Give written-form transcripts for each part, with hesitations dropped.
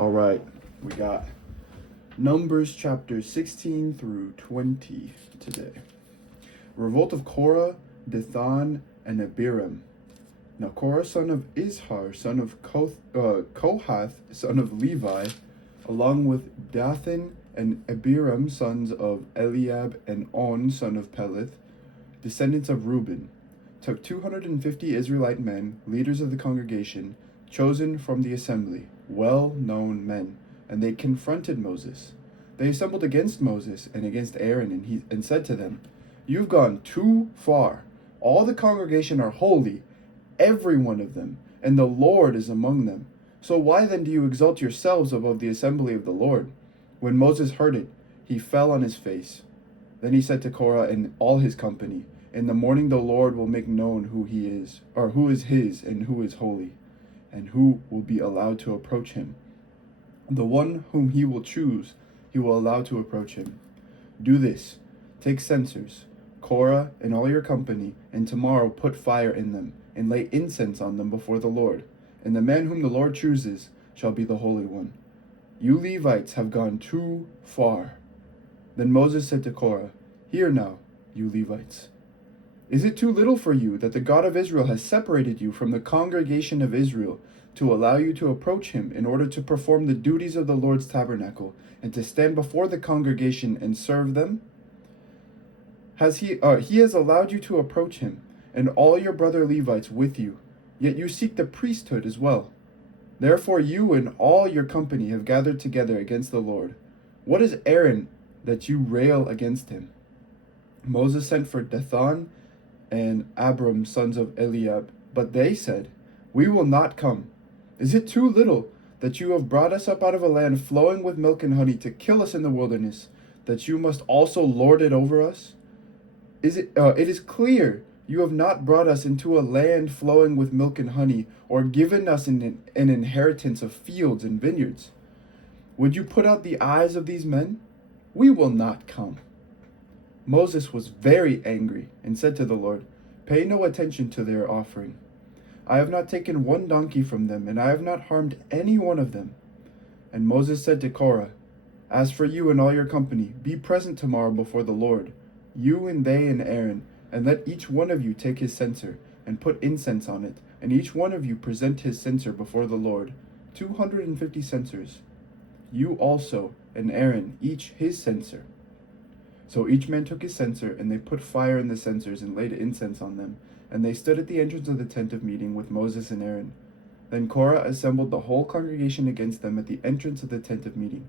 All right, we got Numbers chapter 16 through 20 today. Revolt of Korah, Dathan, and Abiram. Now Korah, son of Izhar, son of Kohath, son of Levi, along with Dathan and Abiram, sons of Eliab, and On, son of Peleth, descendants of Reuben, took 250 Israelite men, leaders of the congregation, chosen from the assembly, well-known men, and they confronted Moses. They assembled against Moses and against Aaron, and said to them, "You've gone too far. All the congregation are holy, every one of them, and the Lord is among them. So why then do you exalt yourselves above the assembly of the Lord?" When Moses heard it, he fell on his face. Then he said to Korah and all his company, "In the morning the Lord will make known who he is, or who is his and who is holy, and who will be allowed to approach him. The one whom he will choose, he will allow to approach him. Do this, take censers, Korah and all your company, and tomorrow put fire in them, and lay incense on them before the Lord. And the man whom the Lord chooses shall be the Holy One. You Levites have gone too far." Then Moses said to Korah, "Hear now, you Levites. Is it too little for you that the God of Israel has separated you from the congregation of Israel to allow you to approach him in order to perform the duties of the Lord's tabernacle and to stand before the congregation and serve them? He has allowed you to approach him and all your brother Levites with you, yet you seek the priesthood as well. Therefore you and all your company have gathered together against the Lord. What is Aaron that you rail against him?" Moses sent for Dathan and Abiram, sons of Eliab, but they said, "We will not come. Is it too little that you have brought us up out of a land flowing with milk and honey to kill us in the wilderness, that you must also lord it over us? It is clear you have not brought us into a land flowing with milk and honey, or given us an inheritance of fields and vineyards. Would you put out the eyes of these men? We will not come." Moses was very angry and said to the Lord, "Pay no attention to their offering. I have not taken one donkey from them, and I have not harmed any one of them." And Moses said to Korah, "As for you and all your company, be present tomorrow before the Lord, you and they and Aaron, and let each one of you take his censer and put incense on it, and each one of you present his censer before the Lord, 250 censers. You also and Aaron, each his censer." So each man took his censer, and they put fire in the censers and laid incense on them, and they stood at the entrance of the tent of meeting with Moses and Aaron. Then Korah assembled the whole congregation against them at the entrance of the tent of meeting,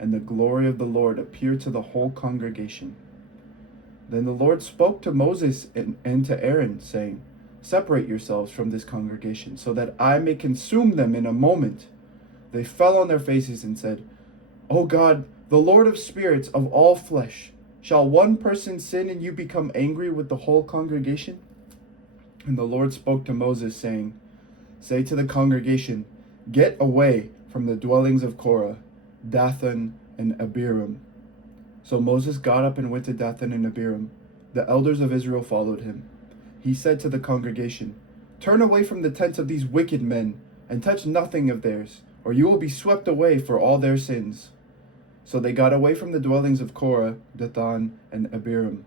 and the glory of the Lord appeared to the whole congregation. Then the Lord spoke to Moses and to Aaron, saying, "Separate yourselves from this congregation, so that I may consume them in a moment." They fell on their faces and said, "O God, the Lord of spirits of all flesh, shall one person sin and you become angry with the whole congregation?" And the Lord spoke to Moses, saying, "Say to the congregation, get away from the dwellings of Korah, Dathan, and Abiram." So Moses got up and went to Dathan and Abiram. The elders of Israel followed him. He said to the congregation, "Turn away from the tents of these wicked men, and touch nothing of theirs, or you will be swept away for all their sins." So they got away from the dwellings of Korah, Dathan, and Abiram.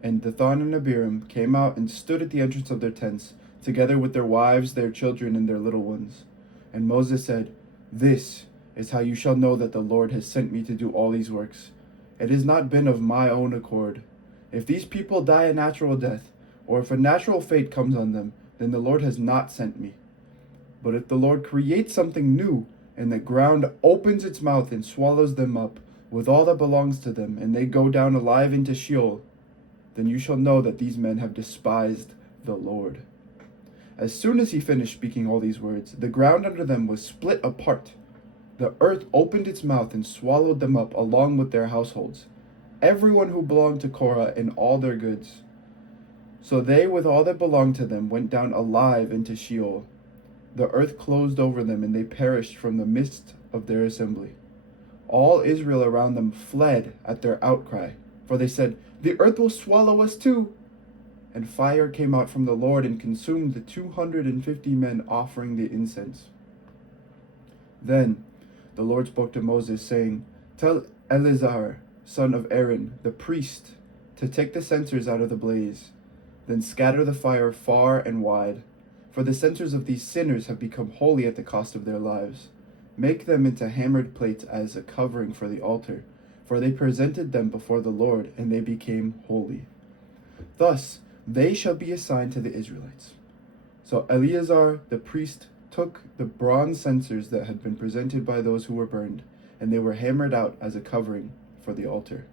And Dathan and Abiram came out and stood at the entrance of their tents, together with their wives, their children, and their little ones. And Moses said, "This is how you shall know that the Lord has sent me to do all these works. It has not been of my own accord. If these people die a natural death, or if a natural fate comes on them, then the Lord has not sent me. But if the Lord creates something new, and the ground opens its mouth and swallows them up with all that belongs to them, and they go down alive into Sheol, then you shall know that these men have despised the Lord." As soon as he finished speaking all these words, the ground under them was split apart. The earth opened its mouth and swallowed them up along with their households, everyone who belonged to Korah and all their goods. So they, with all that belonged to them, went down alive into Sheol. The earth closed over them, and they perished from the midst of their assembly. All Israel around them fled at their outcry, for they said, "The earth will swallow us too." And fire came out from the Lord and consumed the 250 men offering the incense. Then The Lord spoke to Moses, saying, "Tell Eleazar, son of Aaron, the priest, to take the censers out of the blaze, then scatter the fire far and wide. For the censers of these sinners have become holy at the cost of their lives. Make them into hammered plates as a covering for the altar, for they presented them before the Lord, and they became holy. Thus they shall be assigned to the Israelites." So Eleazar the priest took the bronze censers that had been presented by those who were burned, and they were hammered out as a covering for the altar.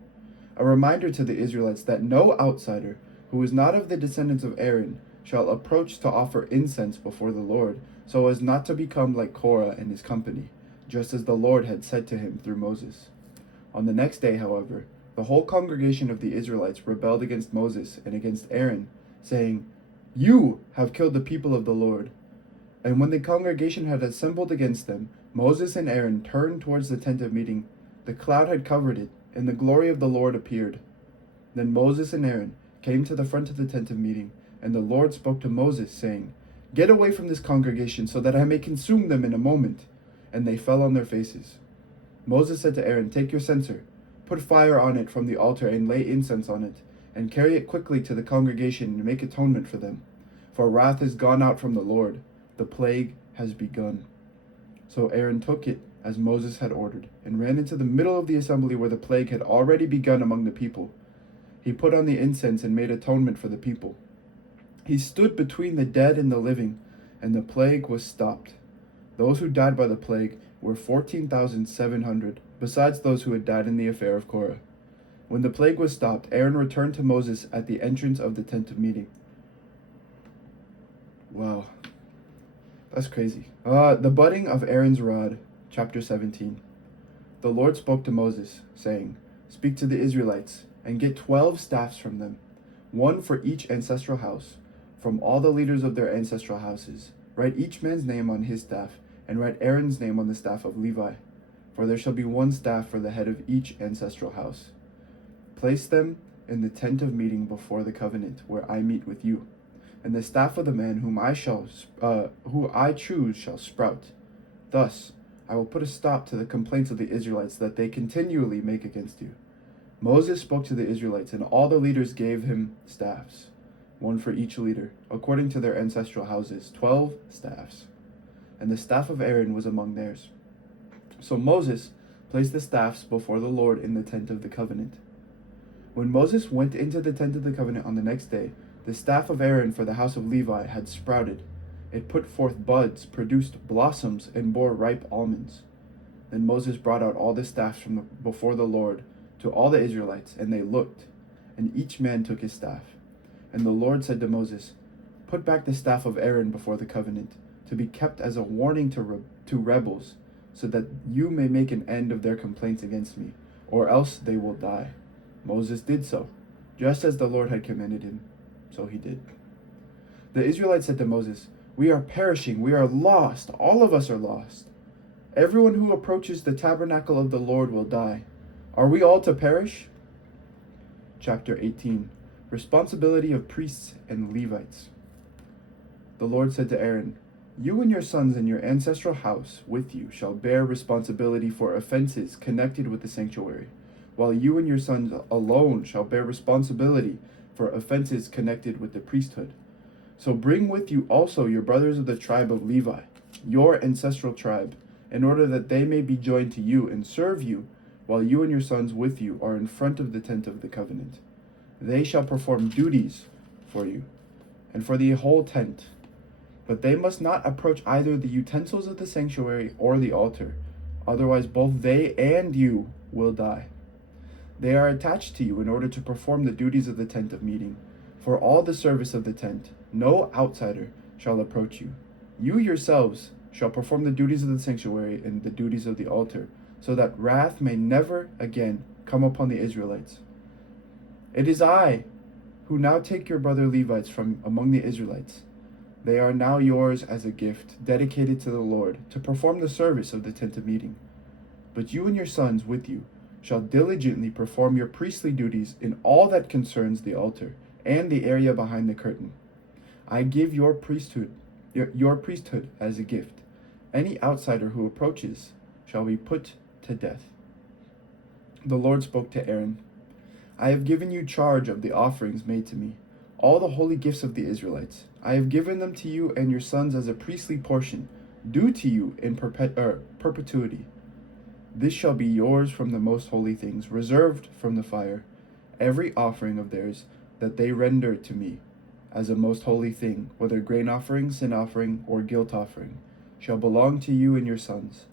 A reminder to the Israelites that no outsider who is not of the descendants of Aaron shall approach to offer incense before the Lord, so as not to become like Korah and his company, just as the Lord had said to him through Moses. On the next day, however, the whole congregation of the Israelites rebelled against Moses and against Aaron, saying, "You have killed the people of the Lord." And when the congregation had assembled against them, Moses and Aaron turned towards the tent of meeting. The cloud had covered it, and the glory of the Lord appeared. Then Moses and Aaron came to the front of the tent of meeting, and the Lord spoke to Moses, saying, "Get away from this congregation, so that I may consume them in a moment." And they fell on their faces. Moses said to Aaron, "Take your censer, put fire on it from the altar, and lay incense on it, and carry it quickly to the congregation, and make atonement for them. For wrath is gone out from the Lord. The plague has begun." So Aaron took it as Moses had ordered, and ran into the middle of the assembly where the plague had already begun among the people. He put on the incense and made atonement for the people. He stood between the dead and the living, and the plague was stopped. Those who died by the plague were 14,700, besides those who had died in the affair of Korah. When the plague was stopped, Aaron returned to Moses at the entrance of the tent of meeting. Wow. That's crazy. The budding of Aaron's rod, chapter 17. The Lord spoke to Moses, saying, "Speak to the Israelites, and get 12 staffs from them, one for each ancestral house, from all the leaders of their ancestral houses. Write each man's name on his staff, and write Aaron's name on the staff of Levi, for there shall be one staff for the head of each ancestral house. Place them in the tent of meeting before the covenant, where I meet with you. And the staff of the man who I choose shall sprout. Thus I will put a stop to the complaints of the Israelites that they continually make against you." Moses spoke to the Israelites, and all the leaders gave him staffs, one for each leader, according to their ancestral houses, 12 staffs. And the staff of Aaron was among theirs. So Moses placed the staffs before the Lord in the tent of the covenant. When Moses went into the tent of the covenant on the next day, the staff of Aaron for the house of Levi had sprouted. It put forth buds, produced blossoms, and bore ripe almonds. Then Moses brought out all the staffs from before the Lord to all the Israelites, and they looked, and each man took his staff. And the Lord said to Moses, "Put back the staff of Aaron before the covenant, to be kept as a warning to rebels, so that you may make an end of their complaints against me, or else they will die." Moses did so, just as the Lord had commanded him. So he did. The Israelites said to Moses, "We are perishing, we are lost, all of us are lost. Everyone who approaches the tabernacle of the Lord will die. Are we all to perish?" Chapter 18. Responsibility of priests and Levites. The Lord said to Aaron, "You and your sons and your ancestral house with you shall bear responsibility for offenses connected with the sanctuary, while you and your sons alone shall bear responsibility for offenses connected with the priesthood. So bring with you also your brothers of the tribe of Levi, your ancestral tribe, in order that they may be joined to you and serve you, while you and your sons with you are in front of the tent of the covenant. They shall perform duties for you, and for the whole tent. But they must not approach either the utensils of the sanctuary or the altar, otherwise both they and you will die. They are attached to you in order to perform the duties of the tent of meeting. For all the service of the tent, no outsider shall approach you. You yourselves shall perform the duties of the sanctuary and the duties of the altar, so that wrath may never again come upon the Israelites. It is I who now take your brother Levites from among the Israelites. They are now yours as a gift, dedicated to the Lord, to perform the service of the tent of meeting. But you and your sons with you shall diligently perform your priestly duties in all that concerns the altar and the area behind the curtain. I give your priesthood as a gift. Any outsider who approaches shall be put to death. The Lord spoke to Aaron, I have given you charge of the offerings made to me, all the holy gifts of the Israelites. I have given them to you and your sons as a priestly portion, due to you in perpetuity. This shall be yours from the most holy things, reserved from the fire. Every offering of theirs that they render to me as a most holy thing, whether grain offering, sin offering, or guilt offering, shall belong to you and your sons.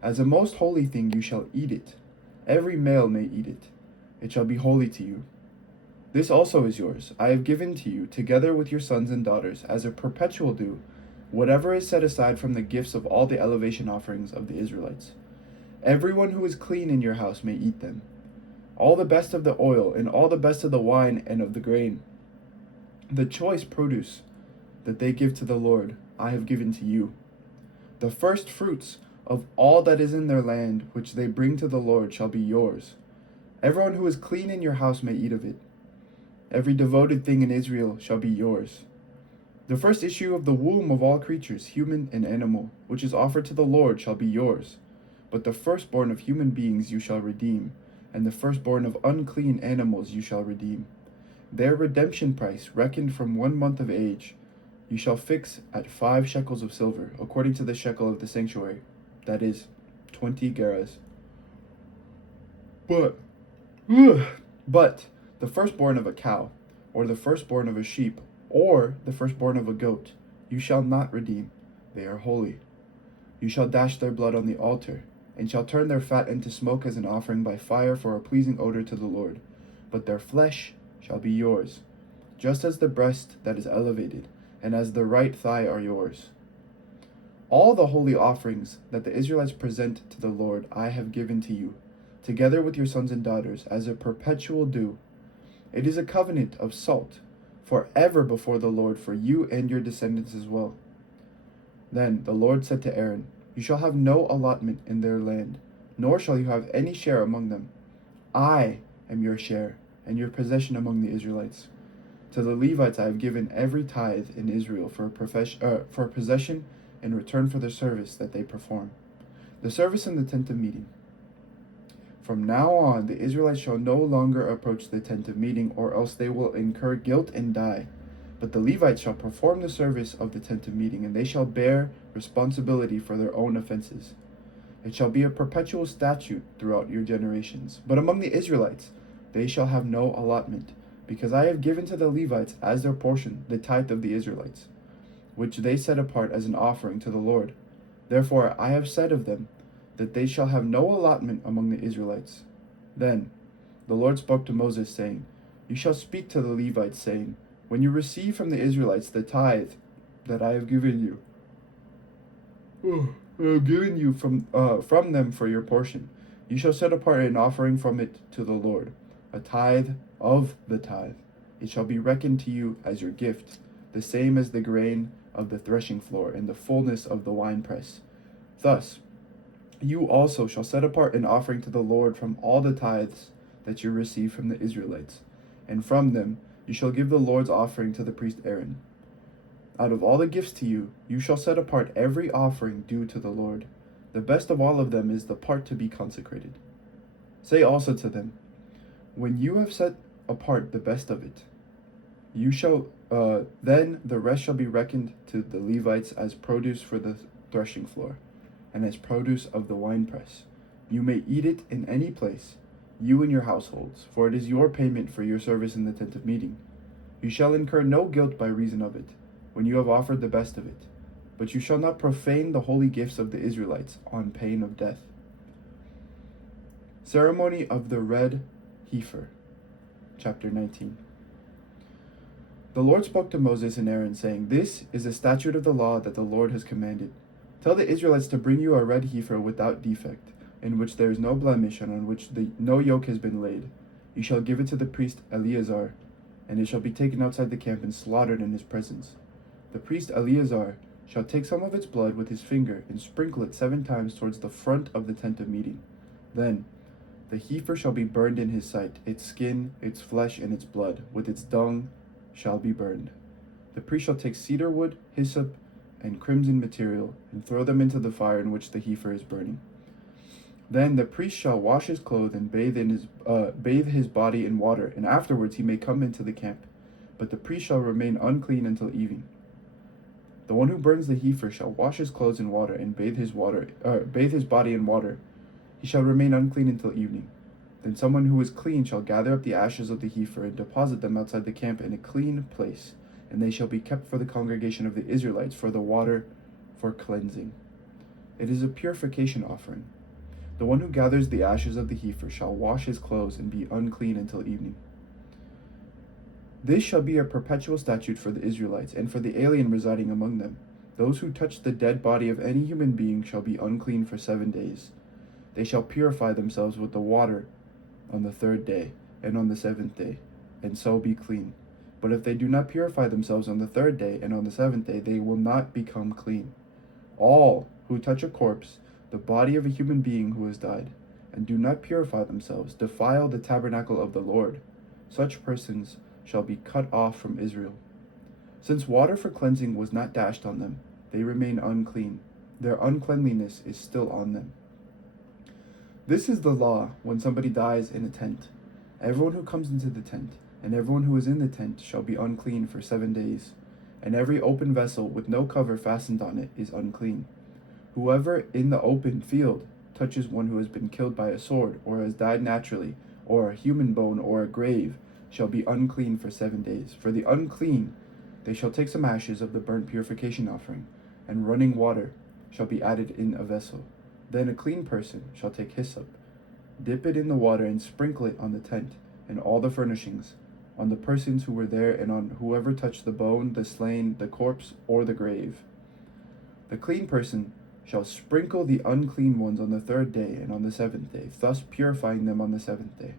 As a most holy thing you shall eat it. Every male may eat it. It shall be holy to you. This also is yours. I have given to you, together with your sons and daughters, as a perpetual due, whatever is set aside from the gifts of all the elevation offerings of the Israelites. Everyone who is clean in your house may eat them. All the best of the oil, and all the best of the wine and of the grain, the choice produce that they give to the Lord, I have given to you. The first fruits of all that is in their land, which they bring to the Lord, shall be yours. Everyone who is clean in your house may eat of it. Every devoted thing in Israel shall be yours. The first issue of the womb of all creatures, human and animal, which is offered to the Lord, shall be yours. But the firstborn of human beings you shall redeem, and the firstborn of unclean animals you shall redeem. Their redemption price, reckoned from 1 month of age, you shall fix at 5 shekels of silver, according to the shekel of the sanctuary, that is, 20 gerahs. But the firstborn of a cow, or the firstborn of a sheep, or the firstborn of a goat, you shall not redeem. They are holy. You shall dash their blood on the altar, and shall turn their fat into smoke as an offering by fire for a pleasing odor to the Lord. But their flesh shall be yours, just as the breast that is elevated, and as the right thigh are yours. All the holy offerings that the Israelites present to the Lord I have given to you, together with your sons and daughters, as a perpetual due. It is a covenant of salt, forever before the Lord, for you and your descendants as well. Then the Lord said to Aaron, You shall have no allotment in their land, nor shall you have any share among them. I am your share, and your possession among the Israelites. To the Levites I have given every tithe in Israel for possession in return for the service that they perform, the service in the tent of meeting. From now on, the Israelites shall no longer approach the tent of meeting, or else they will incur guilt and die. But the Levites shall perform the service of the tent of meeting, and they shall bear responsibility for their own offenses. It shall be a perpetual statute throughout your generations. But among the Israelites they shall have no allotment, because I have given to the Levites as their portion the tithe of the Israelites, which they set apart as an offering to the Lord. Therefore I have said of them, that they shall have no allotment among the Israelites. Then the Lord spoke to Moses, saying, You shall speak to the Levites, saying, When you receive from the Israelites the tithe that I have given you from them for your portion, you shall set apart an offering from it to the Lord, a tithe of the tithe. It shall be reckoned to you as your gift, the same as the grain of the threshing floor and the fullness of the winepress. Thus you also shall set apart an offering to the Lord from all the tithes that you receive from the Israelites, and from them you shall give the Lord's offering to the priest Aaron. Out of all the gifts to you, you shall set apart every offering due to the Lord. The best of all of them is the part to be consecrated. Say also to them, When you have set apart the best of it, you shall then the rest shall be reckoned to the Levites as produce for the threshing floor, and as produce of the winepress. You may eat it in any place, you and your households, for it is your payment for your service in the tent of meeting. You shall incur no guilt by reason of it, when you have offered the best of it. But you shall not profane the holy gifts of the Israelites on pain of death. Ceremony of the red heifer. Chapter 19. The Lord spoke to Moses and Aaron, saying, This is a statute of the law that the Lord has commanded. Tell the Israelites to bring you a red heifer without defect, in which there is no blemish and on which no yoke has been laid. You shall give it to the priest Eleazar, and it shall be taken outside the camp and slaughtered in his presence. The priest Eleazar shall take some of its blood with his finger and sprinkle it 7 times towards the front of the tent of meeting. Then the heifer shall be burned in his sight, its skin, its flesh, and its blood, with its dung shall be burned. The priest shall take cedar wood, hyssop, and crimson material, and throw them into the fire in which the heifer is burning. Then the priest shall wash his clothes and bathe his body in water, and afterwards he may come into the camp. But the priest shall remain unclean until evening. The one who burns the heifer shall wash his clothes in water and bathe his body in water. He shall remain unclean until evening. Then someone who is clean shall gather up the ashes of the heifer and deposit them outside the camp in a clean place, and they shall be kept for the congregation of the Israelites for the water for cleansing. It is a purification offering. The one who gathers the ashes of the heifer shall wash his clothes and be unclean until evening. This shall be a perpetual statute for the Israelites and for the alien residing among them. Those who touch the dead body of any human being shall be unclean for 7 days. They shall purify themselves with the water on the 3rd day and on the 7th day, and so be clean. But if they do not purify themselves on the 3rd day and on the 7th day, they will not become clean. All who touch a corpse, the body of a human being who has died, and do not purify themselves, defile the tabernacle of the Lord. Such persons shall be cut off from Israel. Since water for cleansing was not dashed on them, they remain unclean. Their uncleanliness is still on them. This is the law when somebody dies in a tent. Everyone who comes into the tent, and everyone who is in the tent, shall be unclean for 7 days. And every open vessel with no cover fastened on it is unclean. Whoever in the open field touches one who has been killed by a sword, or has died naturally, or a human bone, or a grave, shall be unclean for 7 days. For the unclean, they shall take some ashes of the burnt purification offering, and running water shall be added in a vessel. Then a clean person shall take hyssop, dip it in the water, and sprinkle it on the tent and all the furnishings, on the persons who were there, and on whoever touched the bone, the slain, the corpse, or the grave. The clean person shall sprinkle the unclean ones on the 3rd day and on the 7th day, thus purifying them on the 7th day.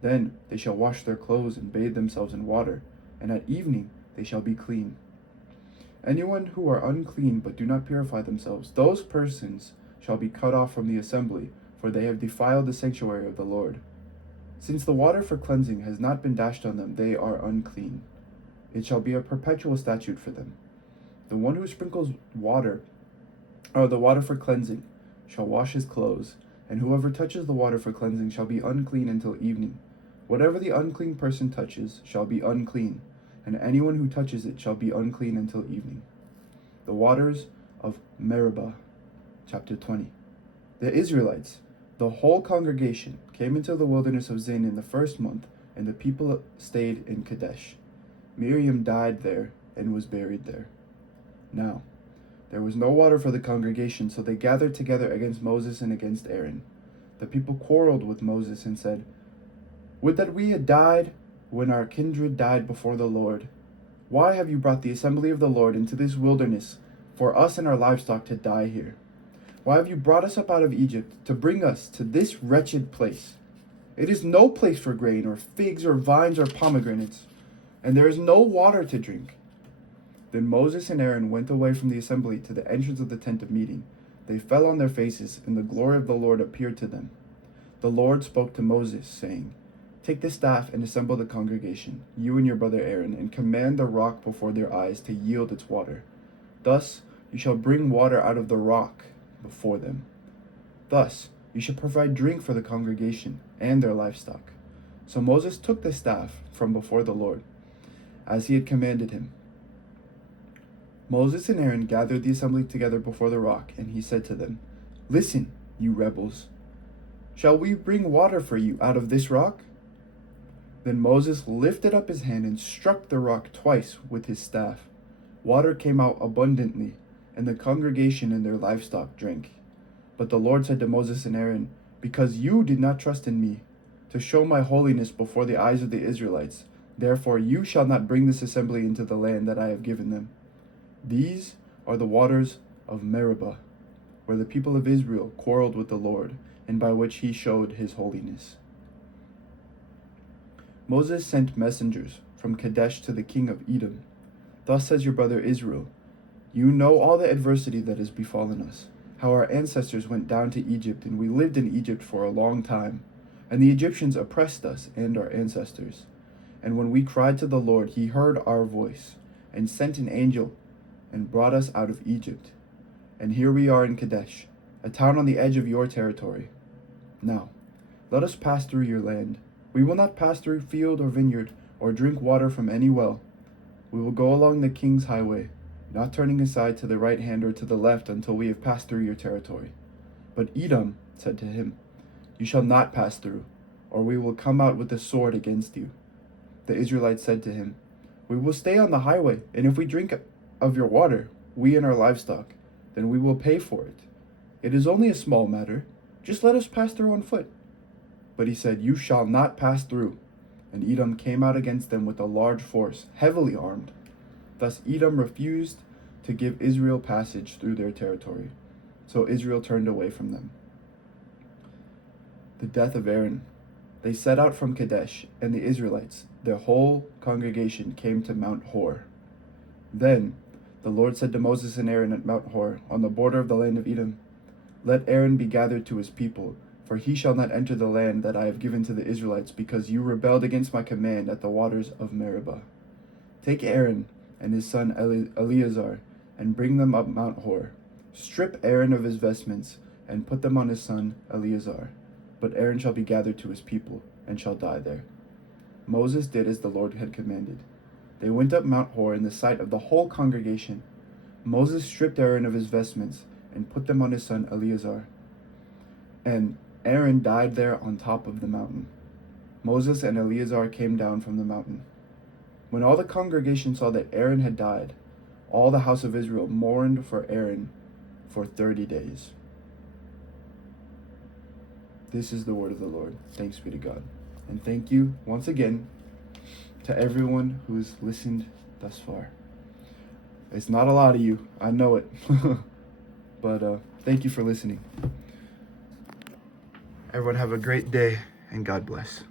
Then they shall wash their clothes and bathe themselves in water, and at evening they shall be clean. Anyone who are unclean but do not purify themselves, those persons shall be cut off from the assembly, for they have defiled the sanctuary of the Lord. Since the water for cleansing has not been dashed on them, they are unclean. It shall be a perpetual statute for them. The one who sprinkles the water for cleansing, shall wash his clothes, and whoever touches the water for cleansing shall be unclean until evening. Whatever the unclean person touches shall be unclean, and anyone who touches it shall be unclean until evening. The waters of Meribah. Chapter 20. The Israelites, the whole congregation, came into the wilderness of Zin in the 1st month, and the people stayed in Kadesh. Miriam died there and was buried there. Now, there was no water for the congregation, so they gathered together against Moses and against Aaron. The people quarreled with Moses and said, "Would that we had died when our kindred died before the Lord. Why have you brought the assembly of the Lord into this wilderness for us and our livestock to die here? Why have you brought us up out of Egypt to bring us to this wretched place? It is no place for grain or figs or vines or pomegranates, and there is no water to drink." Then Moses and Aaron went away from the assembly to the entrance of the tent of meeting. They fell on their faces, and the glory of the Lord appeared to them. The Lord spoke to Moses, saying, "Take the staff and assemble the congregation, you and your brother Aaron, and command the rock before their eyes to yield its water. Thus you shall bring water out of the rock before them. Thus you shall provide drink for the congregation and their livestock." So Moses took the staff from before the Lord, as he had commanded him. Moses and Aaron gathered the assembly together before the rock, and he said to them, "Listen, you rebels. Shall we bring water for you out of this rock?" Then Moses lifted up his hand and struck the rock twice with his staff. Water came out abundantly, and the congregation and their livestock drank. But the Lord said to Moses and Aaron, "Because you did not trust in me, to show my holiness before the eyes of the Israelites, therefore you shall not bring this assembly into the land that I have given them." These are the waters of Meribah, where the people of Israel quarreled with the Lord, and by which he showed his holiness. Moses sent messengers from Kadesh to the king of Edom. "Thus says your brother Israel, you know all the adversity that has befallen us, how our ancestors went down to Egypt, and we lived in Egypt for a long time. And the Egyptians oppressed us and our ancestors. And when we cried to the Lord, he heard our voice, and sent an angel and brought us out of Egypt. And here we are in Kadesh. a town on the edge of your territory. Now, let us pass through your land. We will not pass through field or vineyard, or drink water from any well. We will go along the king's highway, not turning aside to the right hand or to the left until we have passed through your territory." But Edom said to him, "You shall not pass through, or we will come out with the sword against you." The Israelites said to him, "We will stay on the highway, and if we drink of your water, we and our livestock, then we will pay for it. It is only a small matter. Just let us pass through on foot." But he said, "You shall not pass through." And Edom came out against them with a large force, heavily armed. Thus Edom refused to give Israel passage through their territory. So Israel turned away from them. The death of Aaron. They set out from Kadesh, and the Israelites, their whole congregation, came to Mount Hor. Then the Lord said to Moses and Aaron at Mount Hor, on the border of the land of Edom, "Let Aaron be gathered to his people, for he shall not enter the land that I have given to the Israelites, because you rebelled against my command at the waters of Meribah. Take Aaron and his son Eleazar, and bring them up Mount Hor. Strip Aaron of his vestments, and put them on his son Eleazar. But Aaron shall be gathered to his people, and shall die there." Moses did as the Lord had commanded. They went up Mount Hor in the sight of the whole congregation. Moses stripped Aaron of his vestments, and put them on his son Eleazar. And Aaron died there on top of the mountain. Moses and Eleazar came down from the mountain. When all the congregation saw that Aaron had died, all the house of Israel mourned for Aaron for 30 days. This is the word of the Lord. Thanks be to God. And thank you once again to everyone who's listened thus far. It's not a lot of you, I know it. But thank you for listening. Everyone have a great day, and God bless.